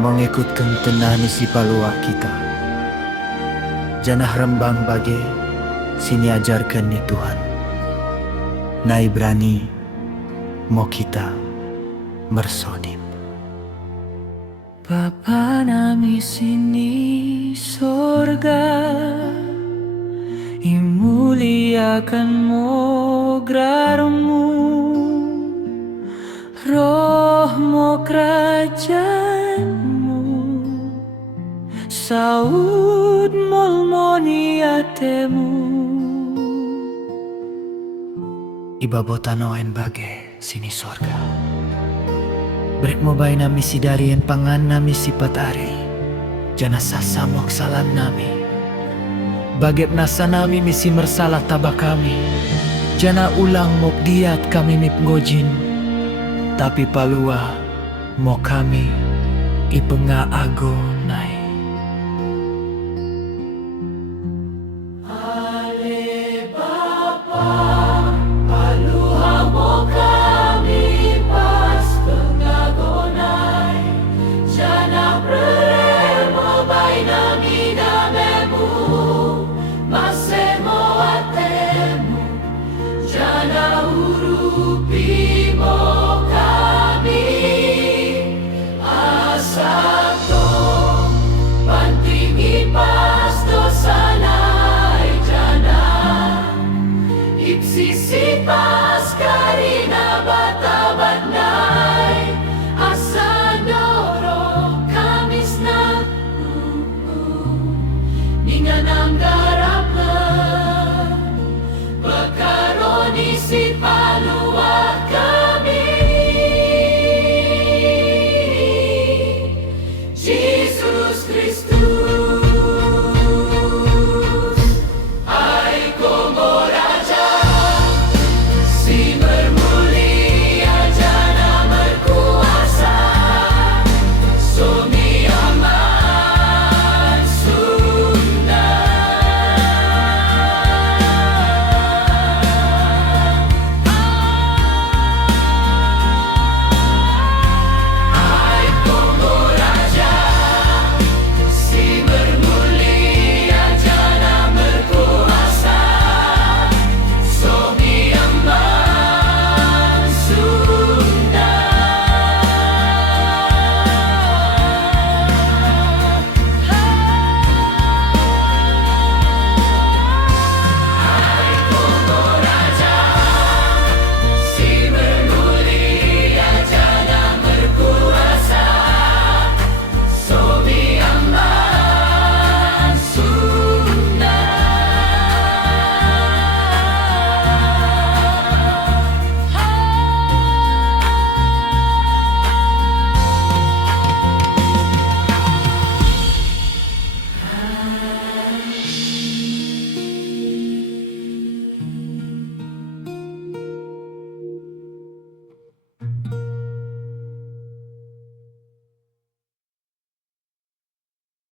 mengikutkan tenani si palua kita. Janah rembang bage, sini ajarkan ni Tuhan. Nai berani, mau kita mersodip. Bapa nami sini sorga, imuliakanmu gelarmu, rohmu kerajaanmu, saud molmoniatemu. Iba botanoen bage, sini sorga. Brek mo bay nami si darien pangan nami si patari. Jana sasamok salam nami. Bagep nasa nami misi mersalah taba kami. Jana ulang mok diat kami mip gojin. Tapi palua mo kami ipenga agonai. Sisipas karina batabanay asandoro kamis na ninganangga